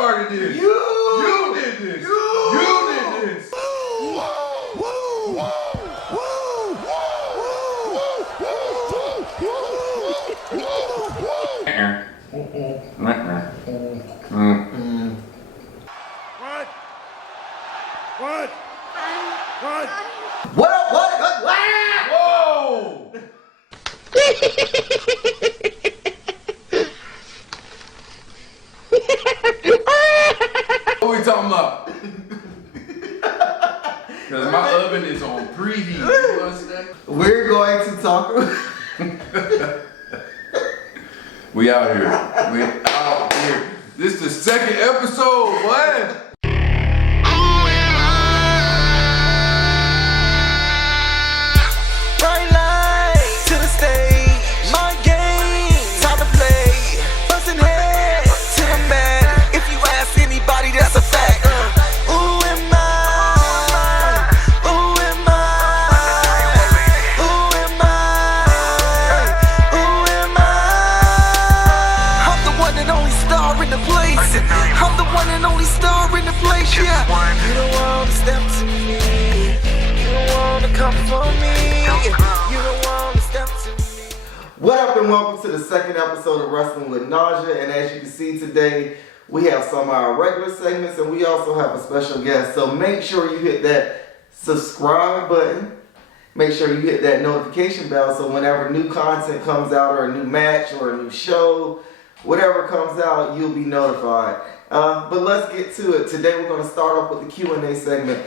started this. You did this. You did this. What? Whoa! What we talking about? Because my oven is on preheat. You understand? We're going to talk. We out here. We out here. This is the second episode, boy. I'm the one and only star in the place, yeah. You don't want to step to me. You don't want to come for me. You don't want to step to me. What up and welcome to the second episode of Wrestling with Naja. And as you can see today, we have some of our regular segments and we also have a special guest. So make sure you hit that subscribe button. Make sure you hit that notification bell so whenever new content comes out or a new match or a new show, whatever comes out, you'll be notified. But let's get to it. Today we're going to start off with the Q&A segment.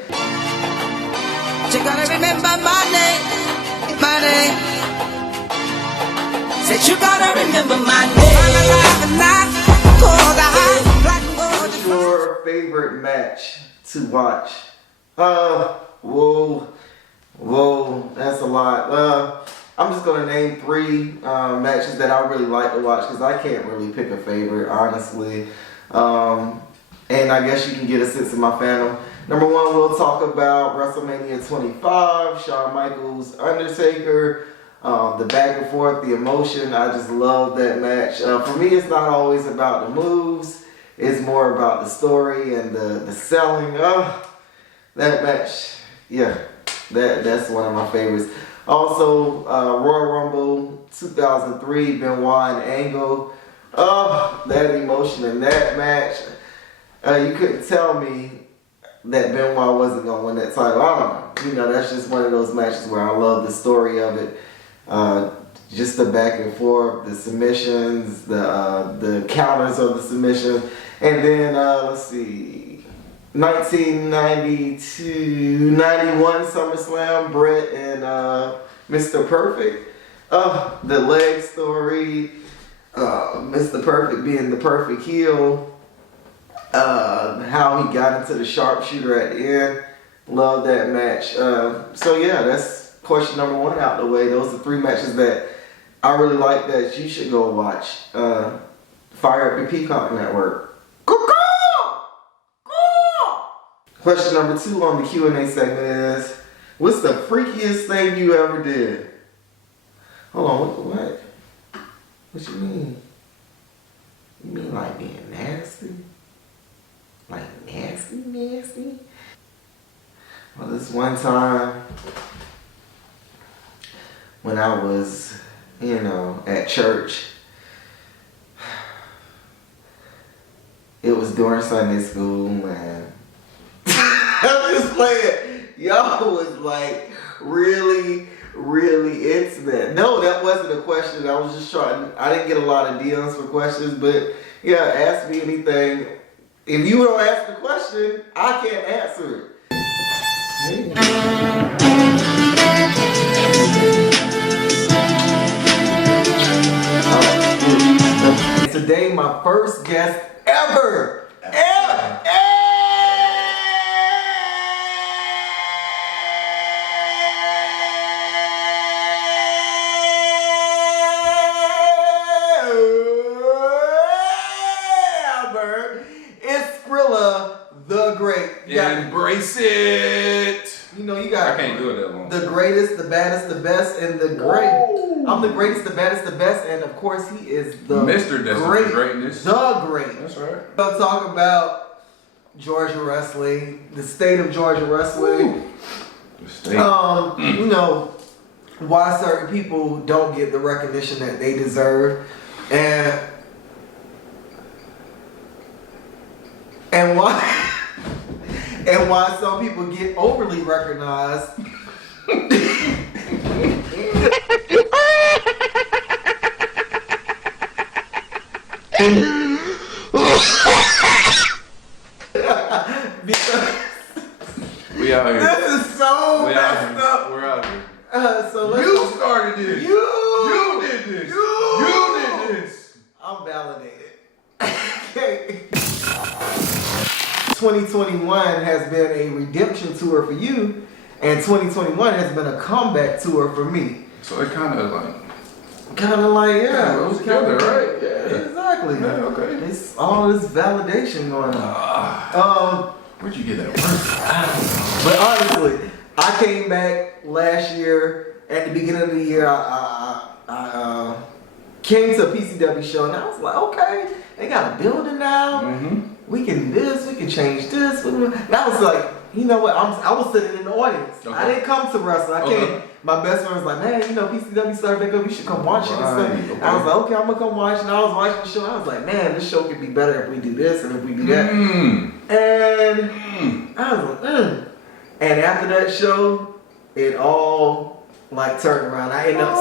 You gotta remember my name, my name. Said you gotta remember my name. What's your favorite match to watch? Whoa, that's a lot. I'm just going to name three matches that I really like to watch because I can't really pick a favorite, honestly. And I guess you can get a sense of my fandom. Number one, we'll talk about WrestleMania 25, Shawn Michaels, Undertaker, the back and forth, the emotion. I just love that match. For me, it's not always about the moves. It's more about the story and the selling. That match, yeah, that's one of my favorites. Also, Royal Rumble 2003, Benoit and Angle. That emotion in that match. You couldn't tell me that Benoit wasn't going to win that title. I don't know. You know, that's just one of those matches where I love the story of it. Just the back and forth, the submissions, the counters of the submissions. And then, let's see, 1992, 91 SummerSlam, Brett and Mr. Perfect. The leg story, Mr. Perfect being the perfect heel, how he got into the sharpshooter at the end. Love that match. So yeah, that's question number one out the way. Those are three matches that I really like that you should go watch. Fire up your Peacock Network. Question number two on the Q&A segment is, what's the freakiest thing you ever did? Hold on, what? What you mean? You mean like being nasty? Like nasty? Well, this one time when I was, at church, it was during Sunday school, man. I'm just playing. Y'all was like really into that. No, that wasn't a question. I was just trying. I didn't get a lot of DMs for questions, but yeah, ask me anything. If you don't ask the question, I can't answer it. Today, my first guest ever. Guest Skrilla the Great. Embrace it. You know, you got. I can't do it that long. The greatest, the baddest, the best, and the great. I'm the greatest, the baddest, the best, and of course he is the Mr. Greatness. The great. That's right. I'll talk about Georgia wrestling, the state of Georgia wrestling. Ooh. The state. You know, why certain people don't get the recognition that they deserve, and why and why some people get overly recognized. Because we out here. this is so We out messed here. up. We're out here. So let's You started this. You did this. You did this. I'm validated. 2021 has been a redemption tour for you, and 2021 has been a comeback tour for me. So it kind of like. Yeah, goes together, right? Yeah, exactly. Yeah, okay. It's all this validation going on. Where'd you get that word? But honestly, I came back last year at the beginning of the year. I came to a PCW show and I was like, okay, they got a building now. Mm-hmm. We can change this. And I was like, you know what? I was sitting in the audience. Okay. I didn't come to wrestle. I came. My best friend was like, man, you know, PCW started back up. You should come watch it and stuff. Okay. I was like, okay, I'm gonna come watch. And I was watching the show. And I was like, man, this show could be better if we do this and if we do that. And I was like, And after that show, it all like turned around. I ended up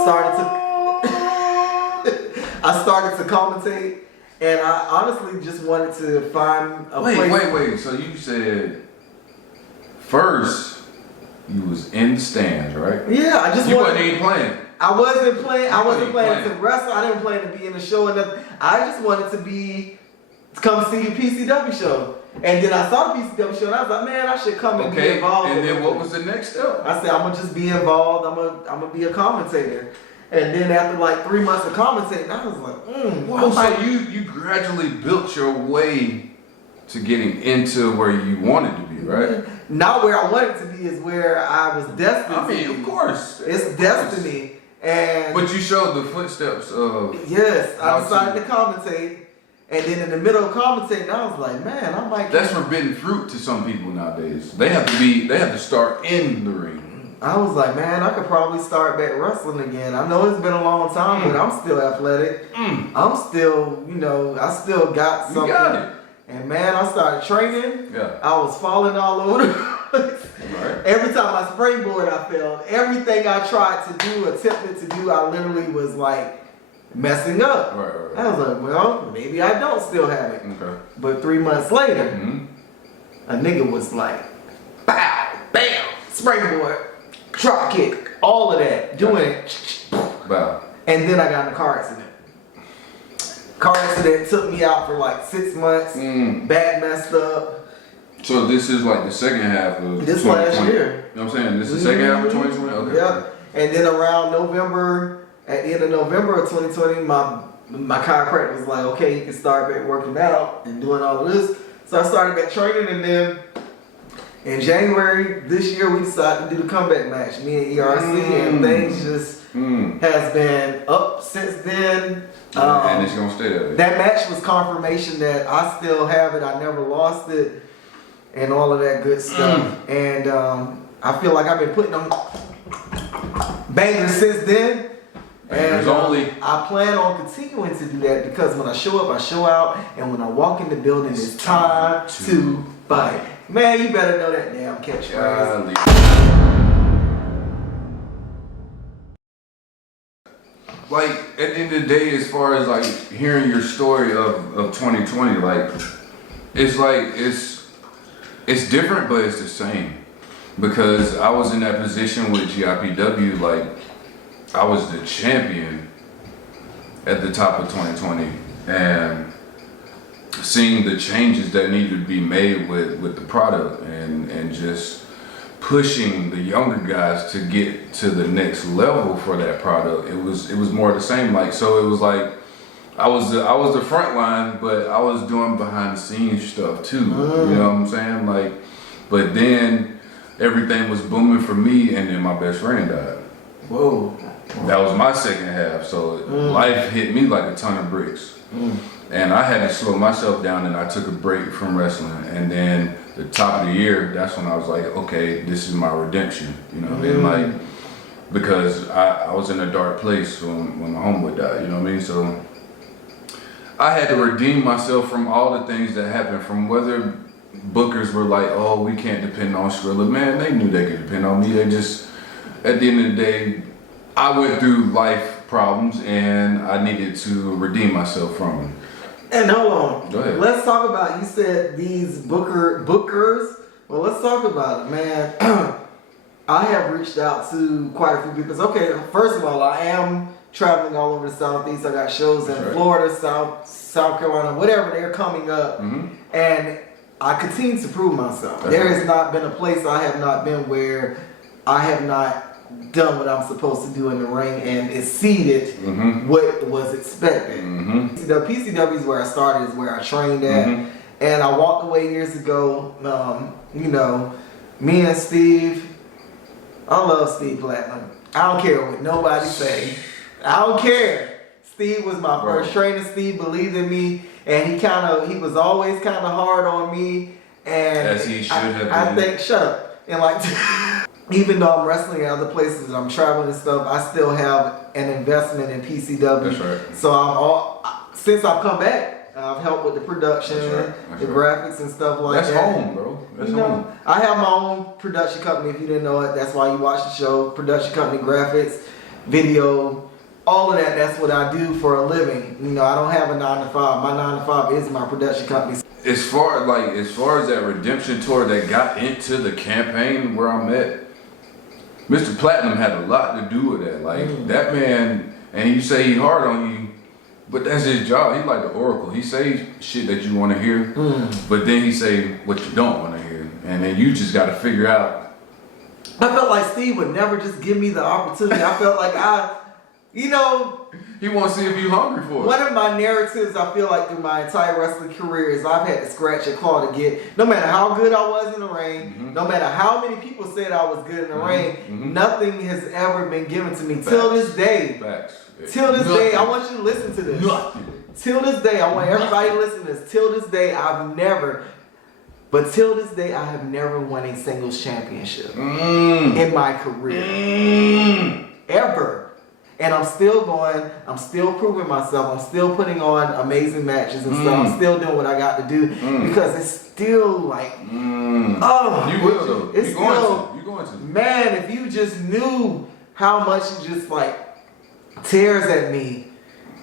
I started to commentate, and I honestly just wanted to find a place. Wait. So you said first you was in the stands, right? Yeah, I just You wanted. wasn't even playing. I wasn't playing. I wasn't You playing wasn't to wrestle. I didn't plan to be in the show, and I just wanted to come see the PCW show. And then I saw the PCW show, and I was like, man, I should come and be involved. And then what was the next step? I said, I'm gonna just be involved. I'm gonna be a commentator. And then after like 3 months of commentating, I was like, So you gradually built your way to getting into where you wanted to be, right? Not where I wanted to be is where I was destined I mean, to be. of course. It's destiny. And But you showed the footsteps of. yes, I how decided to commentate. And then in the middle of commentating, I was like, man, I might. That's forbidden fruit to some people nowadays. They have to start in the ring. I was like, man, I could probably start back wrestling again. I know it's been a long time, but I'm still athletic. I'm still, I still got something. You got it. And man, I started training. Yeah. I was falling all over the place. Right. Every time I springboard, I failed. Everything I tried to do, attempted to do, I literally was like messing up. Right. I was like, well, maybe I don't still have it. Okay. But 3 months later, Mm-hmm. a nigga was like, bow, bam, springboard, drop kick, all of that, doing it. Wow. And then I got in a car accident. Car accident took me out for like 6 months. Back messed up. So this is like the second half of This 2020. last year. You know what I'm saying? This is the second half of 2020? Okay. Yep. And then around November, at the end of November of 2020, my chiropractor was like, okay, you can start back working out and doing all of this. So I started back training, and then in January this year, we decided to do the comeback match, me and ERC, and things just has been up since then. And it's gonna stay that way. That match was confirmation that I still have it, I never lost it, and all of that good stuff. And I feel like I've been putting on bangers since then. Bangers only. I plan on continuing to do that because when I show up, I show out, and when I walk in the building, it's time to fight. Man, you better know that damn catchphrase. Like at the end of the day, as far as like hearing your story of 2020, it's different, but it's the same. Because I was in that position with GIPW, like I was the champion at the top of 2020, and seeing the changes that needed to be made with the product and just pushing the younger guys to get to the next level for that product. It was more the same. Like, so it was like I was the front line, but I was doing behind the scenes stuff too. You know what I'm saying? Like, but then everything was booming for me, and then my best friend died. Whoa. That was my second half, so life hit me like a ton of bricks. And I had to slow myself down, and I took a break from wrestling. And then the top of the year, that's when I was like, okay, this is my redemption. You know what I mean? Like, because I was in a dark place when my homeboy died, you know what I mean? So I had to redeem myself from all the things that happened, from whether bookers were like, oh, we can't depend on Skrilla. Man, they knew they could depend on me. They just, at the end of the day, I went through life problems and I needed to redeem myself from them. And hold on. Go ahead. Let's talk about, you said these bookers. Well, let's talk about it, man. I have reached out to quite a few people. Okay, first of all, I am traveling all over the Southeast. I got shows in Florida, South Carolina, whatever. They're coming up. And I continue to prove myself. There has not been a place I have not been where I have not done what I'm supposed to do in the ring and exceeded what was expected. The PCW is where I started, is where I trained at. And I walked away years ago. You know, me and Steve, I love Steve Platinum. I don't care what nobody say. I don't care. Steve was my first trainer. Steve believed in me, and he was always kind of hard on me. And as he should have been. I think, shut up. And like, even though I'm wrestling at other places and I'm traveling and stuff, I still have an investment in PCW. That's right. So since I've come back, I've helped with the production, the graphics and stuff like that. That's home, bro. That's home. I have my own production company. If you didn't know it, that's why you watch the show. Production company, graphics, video, all of that. That's what I do for a living. You know, I don't have a 9 to 5. My 9 to 5 is my production company. As far as that redemption tour that got into the campaign where I'm at, Mr. Platinum had a lot to do with that. Like that man, and you say he hard on you, but that's his job. He like the oracle. He say shit that you want to hear, but then he say what you don't want to hear, and then you just got to figure out. I felt like Steve would never just give me the opportunity. I felt like he wants to see if you hungry for it. One of my narratives I feel like through my entire wrestling career is I've had to scratch a claw to get, no matter how good I was in the ring, no matter how many people said I was good in the ring, nothing has ever been given to me. Facts. Till this day. Facts. Till this day, I want you to listen to this. Nothing. Till this day, I want everybody to listen to this. Till this day, I have never won a singles championship in my career. Ever. And I'm still going, I'm still proving myself, I'm still putting on amazing matches and stuff. I'm still doing what I got to do because it's still like, oh. You will though. It's You're going to. Man, if you just knew how much it just like tears at me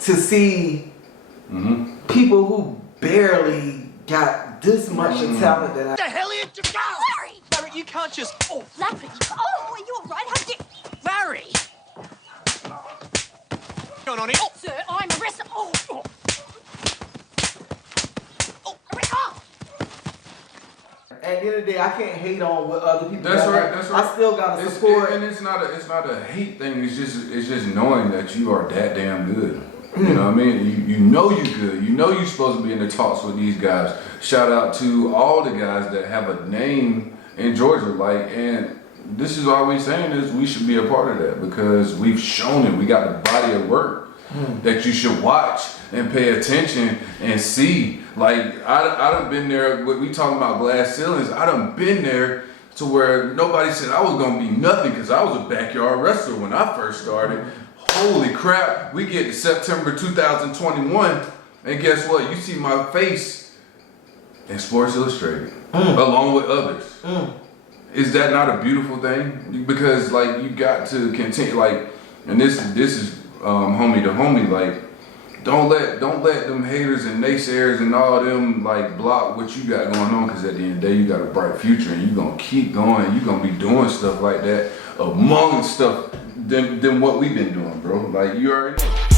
to see people who barely got this much of talent that I. What the hell are you doing? Larry! Larry, you can't just. Oh, Larry! Oh, are you alright? How did Larry! What's going on here? Oh, Sir, I'm a wrestler. Oh! At the end of the day, I can't hate on what other people. That's got. right. That's right. I still gotta support. And it's not a hate thing. It's just knowing that you are that damn good. You know what I mean? You know you good. You know you're supposed to be in the talks with these guys. Shout out to all the guys that have a name in Georgia. Like, and this is all we're saying is we should be a part of that because we've shown it. We got the body of work that you should watch and pay attention and see. Like, I done been there, we talking about glass ceilings, I done been there to where nobody said I was gonna be nothing because I was a backyard wrestler when I first started. Holy crap, we get to September 2021, and guess what? You see my face in Sports Illustrated, along with others. Is that not a beautiful thing? Because like you got to continue, like, and this is homie to homie, like, don't let them haters and naysayers and all them like block what you got going on, because at the end of the day you got a bright future and you gonna keep going. You gonna be doing stuff like that among stuff than what we've been doing, bro. Like, you already know.